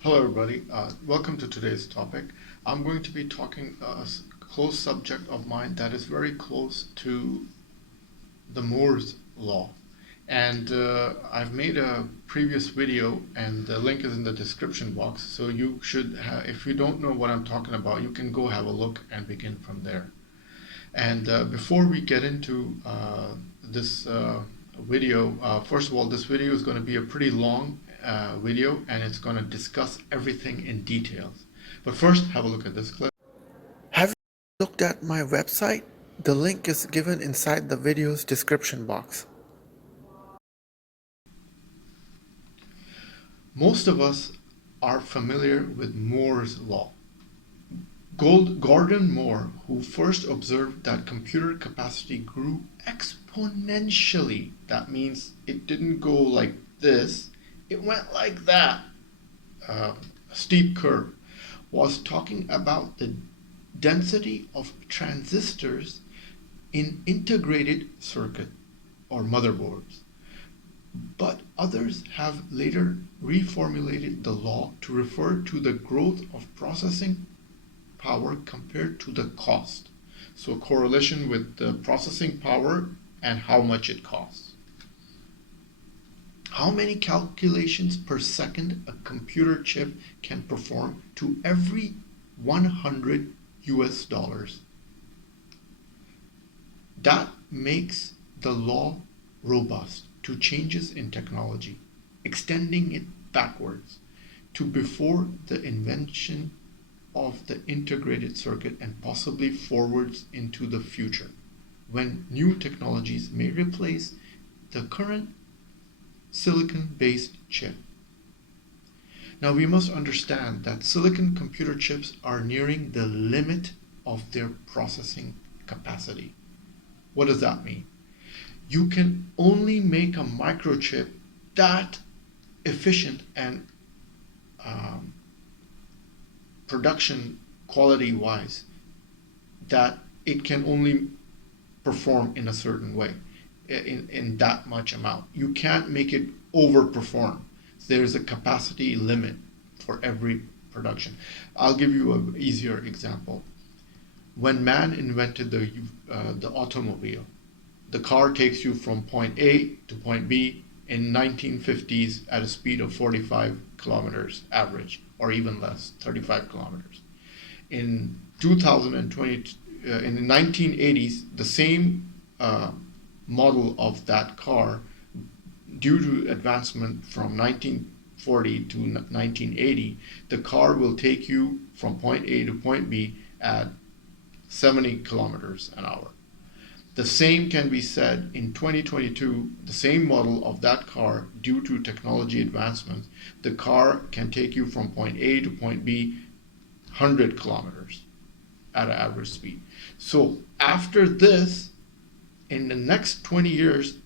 Hello, everybody. Welcome to today's topic. I'm going to be talking close subject of mine that is very close to the Moore's law. And I've made a previous video, and the link is in the description box. So you should, if you don't know what I'm talking about, you can go have a look and begin from there. And before we get into this video, first of all, this video is going to be a pretty long video, and it's going to discuss everything in details. But first, have a look at this clip. Have you looked at my website? The link is given inside the video's description box. Most of us are familiar with Moore's law. Gordon Moore, who first observed that computer capacity grew exponentially, that means it didn't go like this, it went like that, a steep curve, was talking about the density of transistors in integrated circuit or motherboards. But others have later reformulated the law to refer to the growth of processing power compared to the cost. So a correlation with the processing power and how much it costs. How many calculations per second a computer chip can perform to every 100 US dollars. That makes the law robust to changes in technology, extending it backwards to before the invention of the integrated circuit and possibly forwards into the future, when new technologies may replace the current silicon-based chip. Now we must understand that silicon computer chips are nearing the limit of their processing capacity. What does that mean? You can only make a microchip that efficient and production quality wise that it can only perform in a certain way in that much amount. You can't make it overperform. There's a capacity limit for every production. I'll give you an easier example. When man invented the automobile, the car takes you from point A to point B in 1950s at a speed of 45 kilometers average, or even less, 35 kilometers. In 2020, in the 1980s, the same model of that car, due to advancement from 1940 to 1980, the car will take you from point A to point B at 70 kilometers an hour. The same can be said in 2022, the same model of that car, due to technology advancements, the car can take you from point A to point B 100 kilometers at an average speed. So after this, in the next 20 years,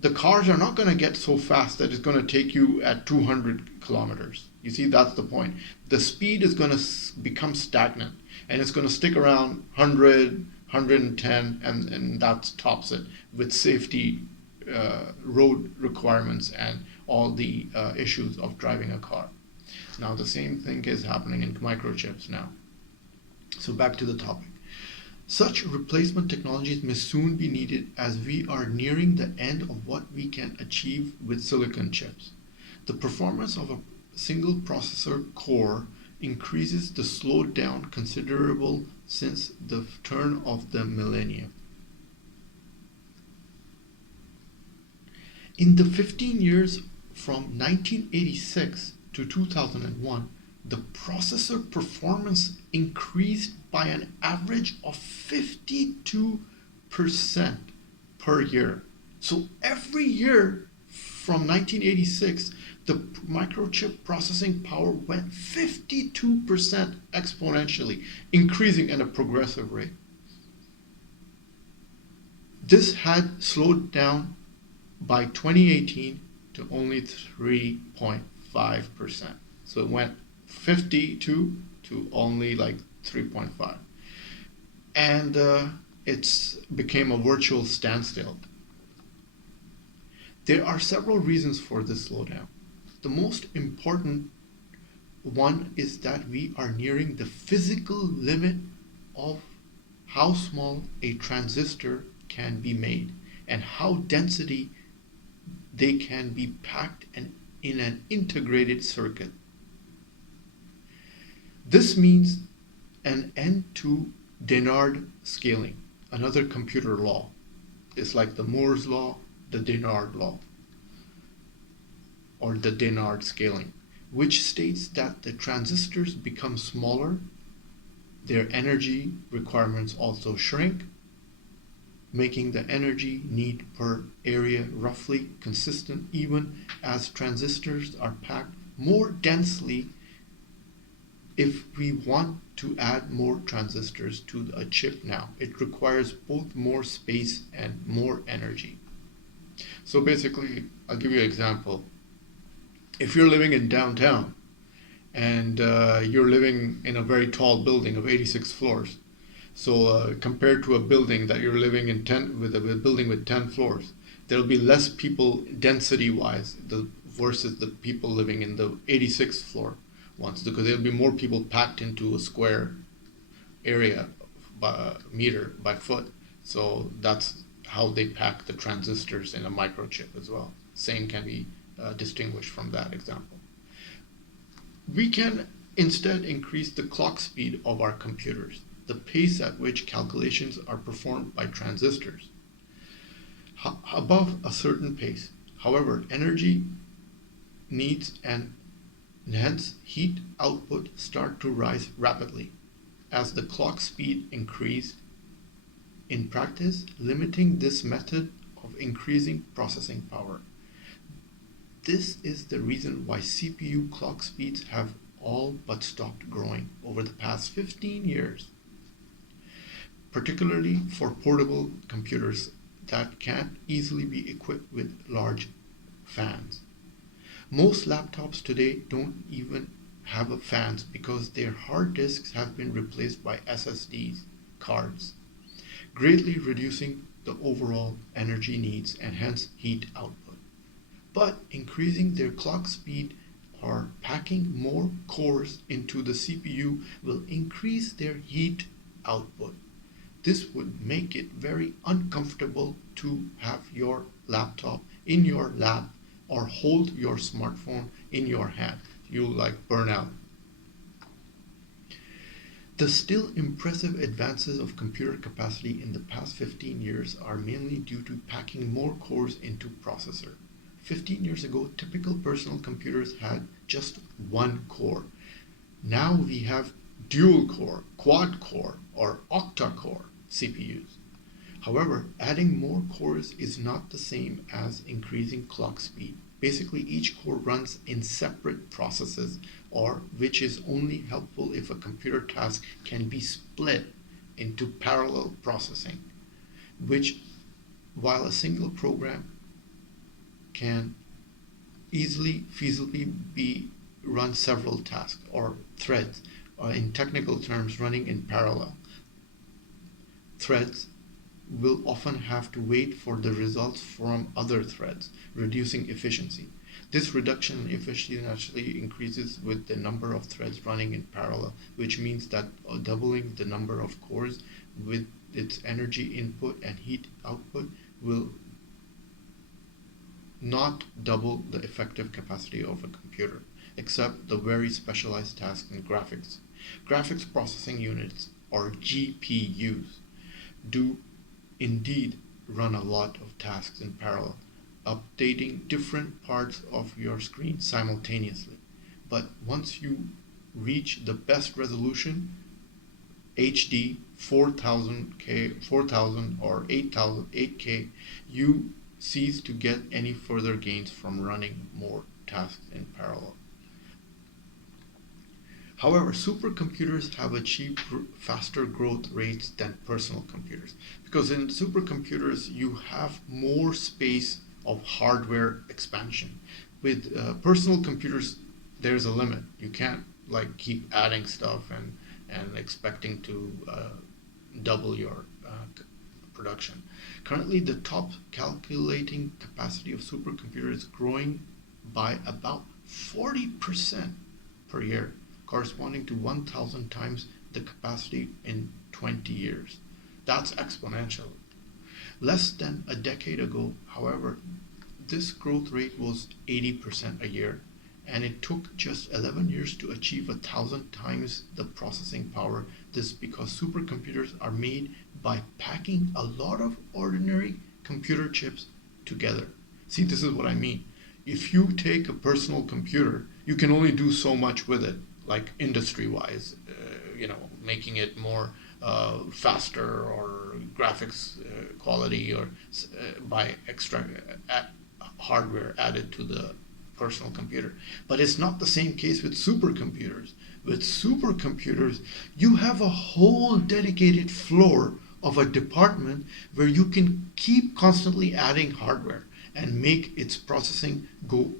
the cars are not going to get so fast that it's going to take you at 200 kilometers. You see, that's the point. The speed is going to become stagnant, and it's going to stick around 100, 110, and that tops it with safety road requirements and all the issues of driving a car. Now the same thing is happening in microchips now. So back to the topic. Such replacement technologies may soon be needed as we are nearing the end of what we can achieve with silicon chips. The performance of a single processor core increases the slowed down considerable since the turn of the millennium. In the 15 years from 1986 to 2001, the processor performance increased by an average of 52% per year. So every year from 1986, the microchip processing power went 52% exponentially, increasing at a progressive rate. This had slowed down by 2018 to only 3.5%. So it went 52 to only like 3.5. And it's became a virtual standstill. There are several reasons for this slowdown. The most important One is that we are nearing the physical limit of how small a transistor can be made and how density they can be packed in an integrated circuit. This means an end to Denard scaling, another computer law. It's like the Moore's law, the Denard law, or the Denard scaling, which states that the transistors become smaller, their energy requirements also shrink, making the energy need per area roughly consistent even as transistors are packed more densely. If we want to add more transistors to a chip now, it requires both more space and more energy. So basically, I'll give you an example. If you're living in downtown and you're living in a very tall building of 86 floors, so compared to a building that you're living in with a building with 10 floors, there'll be less people density-wise versus the people living in the 86th floor ones, because there'll be more people packed into a square area by meter by foot. So that's how they pack the transistors in a microchip as well. Same can be distinguished from that example. We can instead increase the clock speed of our computers, the pace at which calculations are performed by transistors, above a certain pace. However, energy needs and hence heat output start to rise rapidly as the clock speed increased. In practice, limiting this method of increasing processing power. This is the reason why CPU clock speeds have all but stopped growing over the past 15 years, particularly for portable computers that can't easily be equipped with large fans. Most laptops today don't even have fans because their hard disks have been replaced by SSDs, cards, greatly reducing the overall energy needs and hence heat output. But increasing their clock speed or packing more cores into the CPU will increase their heat output. This would make it very uncomfortable to have your laptop in your lap or hold your smartphone in your hand. You'll burn out. The still impressive advances of computer capacity in the past 15 years are mainly due to packing more cores into processor. 15 years ago, typical personal computers had just one core. Now we have dual core, quad core, or octa-core CPUs. However, adding more cores is not the same as increasing clock speed. Basically, each core runs in separate processes, which is only helpful if a computer task can be split into parallel processing, which, while a single program can easily, feasibly be run several tasks or threads, or in technical terms, running in parallel. Threads will often have to wait for the results from other threads, reducing efficiency. This reduction in efficiency naturally increases with the number of threads running in parallel, which means that doubling the number of cores with its energy input and heat output will not double the effective capacity of a computer, except the very specialized tasks in graphics. Graphics processing units, or GPUs, do indeed run a lot of tasks in parallel, updating different parts of your screen simultaneously. But once you reach the best resolution, HD 4000 or 8K, you cease to get any further gains from running more tasks in parallel. However, supercomputers have achieved faster growth rates than personal computers, because in supercomputers you have more space of hardware expansion. With personal computers, there's a limit. You can't keep adding stuff and expecting to double your production. Currently, the top calculating capacity of supercomputers is growing by about 40% per year, corresponding to 1,000 times the capacity in 20 years. That's exponential. Less than a decade ago, however, this growth rate was 80% a year, and it took just 11 years to achieve 1,000 times the processing power. This because supercomputers are made by packing a lot of ordinary computer chips together. See, this is what I mean. If you take a personal computer, you can only do so much with it, like industry-wise, making it more faster or graphics quality or by extra hardware added to the personal computer. But it's not the same case with supercomputers. With supercomputers, you have a whole dedicated floor of a department where you can keep constantly adding hardware and make its processing go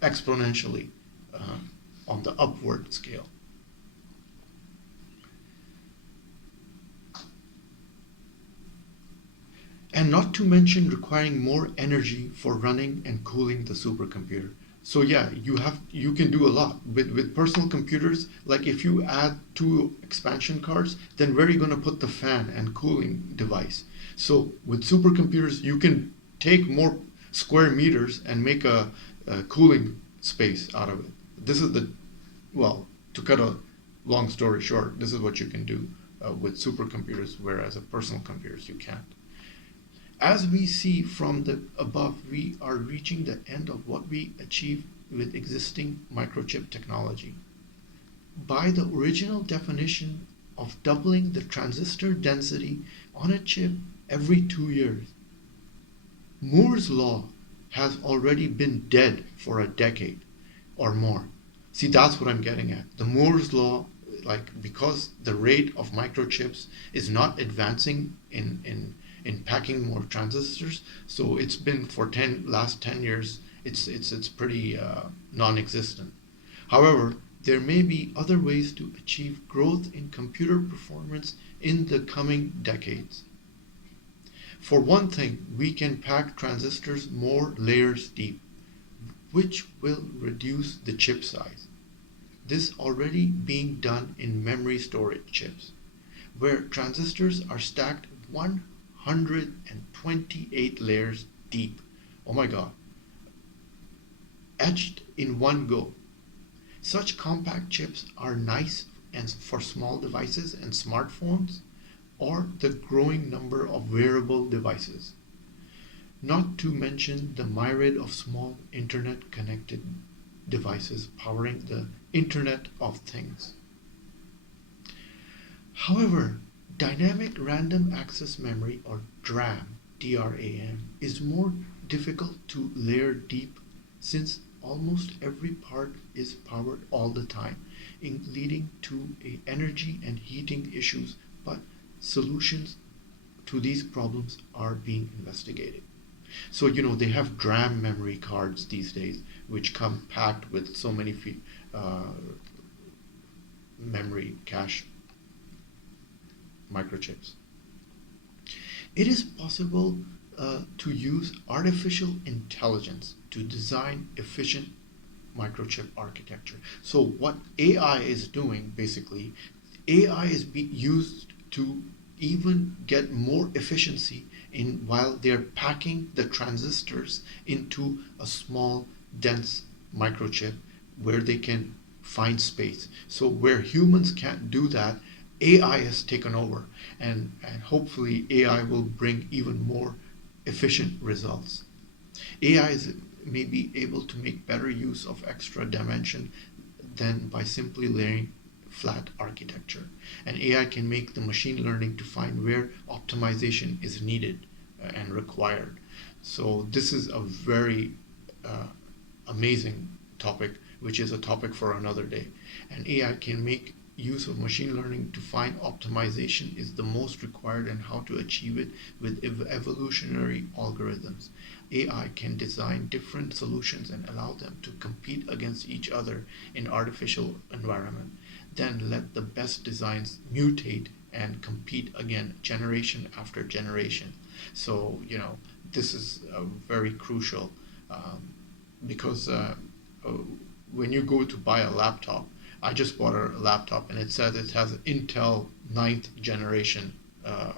exponentially on the upward scale. And not to mention requiring more energy for running and cooling the supercomputer. So yeah, you can do a lot with personal computers. Like if you add 2 expansion cards, then where are you going to put the fan and cooling device? So with supercomputers, you can take more square meters and make a cooling space out of it. This is to cut a long story short, this is what you can do with supercomputers, whereas with personal computers you can't. As we see from the above, we are reaching the end of what we achieved with existing microchip technology. By the original definition of doubling the transistor density on a chip every 2 years, Moore's law has already been dead for a decade or more. See, that's what I'm getting at. The Moore's law, because the rate of microchips is not advancing in packing more transistors, so it's been for last 10 years, it's pretty non-existent. However, there may be other ways to achieve growth in computer performance in the coming decades. For one thing, we can pack transistors more layers deep, which will reduce the chip size. This already being done in memory storage chips, where transistors are stacked 128 layers deep. Oh my God. Etched in one go. Such compact chips are nice and for small devices and smartphones, or the growing number of wearable devices. Not to mention the myriad of small internet-connected devices powering the Internet of Things. However, dynamic random access memory, or DRAM, DRAM, is more difficult to layer deep since almost every part is powered all the time, leading to energy and heating issues, but solutions to these problems are being investigated. So, they have DRAM memory cards these days, which come packed with so many memory cache microchips. It is possible to use artificial intelligence to design efficient microchip architecture. So what AI is doing, basically, AI is being used to even get more efficiency while they're packing the transistors into a small, dense microchip where they can find space. So where humans can't do that, AI has taken over, and hopefully AI will bring even more efficient results. AI may be able to make better use of extra dimension than by simply layering flat architecture. And AI can make the machine learning to find where optimization is needed and required. So this is a very amazing topic, which is a topic for another day. And AI can make use of machine learning to find optimization is the most required and how to achieve it with evolutionary algorithms. AI can design different solutions and allow them to compete against each other in artificial environment. Then let the best designs mutate and compete again generation after generation. So, this is very crucial because when you go to buy a laptop, I just bought a laptop and it says it has Intel ninth generation uh,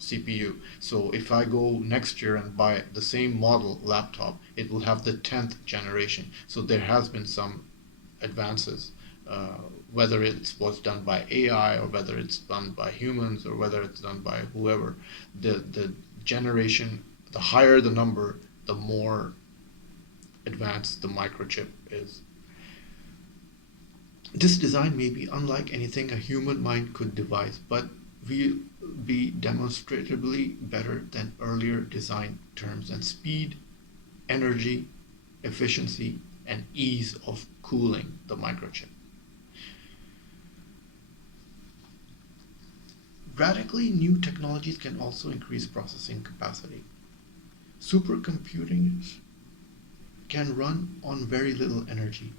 CPU. So if I go next year and buy the same model laptop, it will have the 10th generation. So there has been some advances, uh, whether it was done by AI or whether it's done by humans or whether it's done by whoever. The generation, the higher the number, the more advanced the microchip is. This design may be unlike anything a human mind could devise, but will be demonstrably better than earlier design terms and speed, energy, efficiency, and ease of cooling the microchip. Radically new technologies can also increase processing capacity. Supercomputers can run on very little energy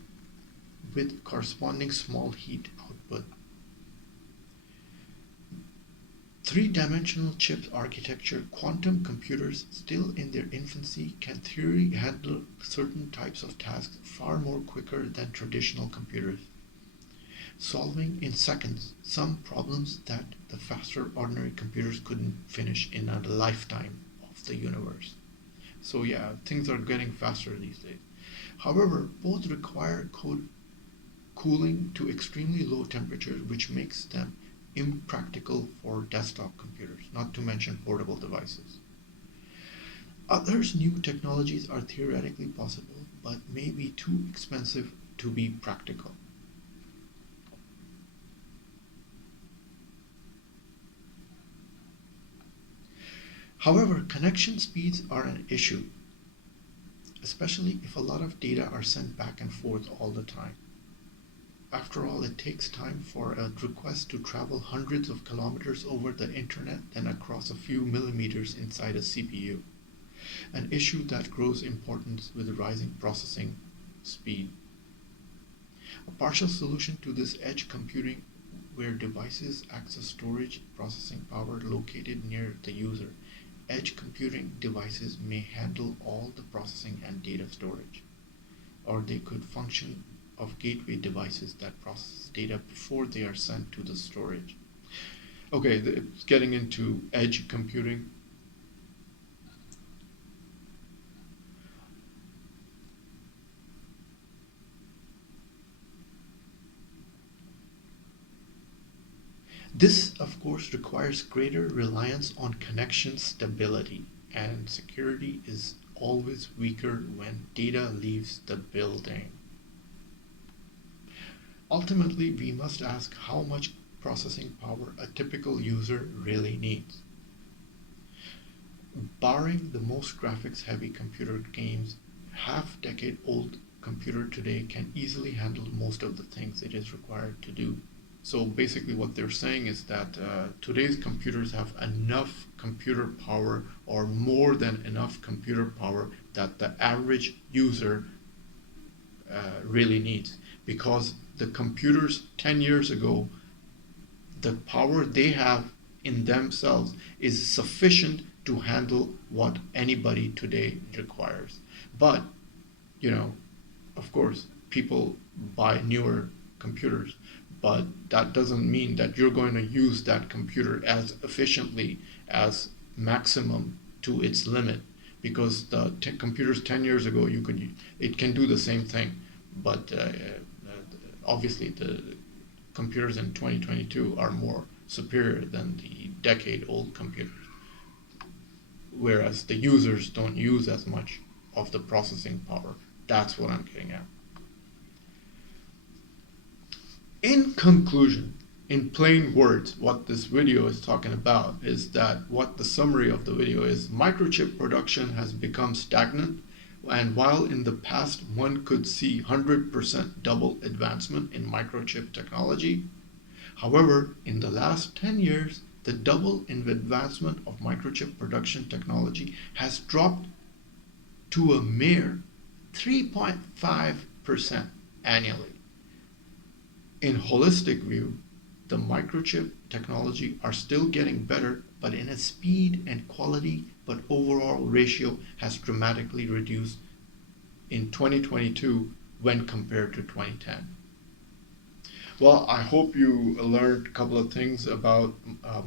with corresponding small heat output. Three-dimensional chip architecture quantum computers still in their infancy can theoretically handle certain types of tasks far more quicker than traditional computers, solving in seconds some problems that the faster ordinary computers couldn't finish in a lifetime of the universe. So yeah, things are getting faster these days. However, both require cooling to extremely low temperatures, which makes them impractical for desktop computers, not to mention portable devices. Others new technologies are theoretically possible, but may be too expensive to be practical. However, connection speeds are an issue, especially if a lot of data are sent back and forth all the time. After all, it takes time for a request to travel hundreds of kilometers over the internet than across a few millimeters inside a CPU, an issue that grows importance with rising processing speed. A partial solution to this edge computing where devices access storage processing power located near the user. Edge computing devices may handle all the processing and data storage, or they could function of gateway devices that process data before they are sent to the storage. Okay, it's getting into edge computing. This, of course, requires greater reliance on connection stability, and security is always weaker when data leaves the building. Ultimately, we must ask how much processing power a typical user really needs. Barring the most graphics-heavy computer games, half-decade-old computer today can easily handle most of the things it is required to do. So basically what they're saying is that today's computers have enough computer power or more than enough computer power that the average user really needs, because the computers 10 years ago, the power they have in themselves is sufficient to handle what anybody today requires. But, you know, of course, people buy newer computers, but that doesn't mean that you're going to use that computer as efficiently as maximum to its limit, because the computers 10 years ago, it can do the same thing, but obviously the computers in 2022 are more superior than the decade-old computers, whereas the users don't use as much of the processing power. That's what I'm getting at. In conclusion, in plain words, what this video is talking about is that what the summary of the video is: microchip production has become stagnant, and while in the past one could see 100% double advancement in microchip technology, however, in the last 10 years, the double in advancement of microchip production technology has dropped to a mere 3.5% annually. In holistic view, the microchip technology are still getting better, but in a speed and quality, but overall ratio has dramatically reduced in 2022 when compared to 2010. Well, I hope you learned a couple of things about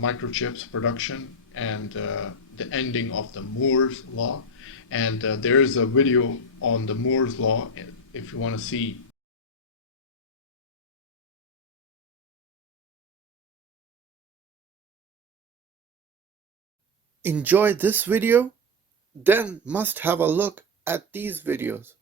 microchips production and the ending of the Moore's Law. And there is a video on the Moore's Law if you want to see. Enjoy this video? Then must have a look at these videos.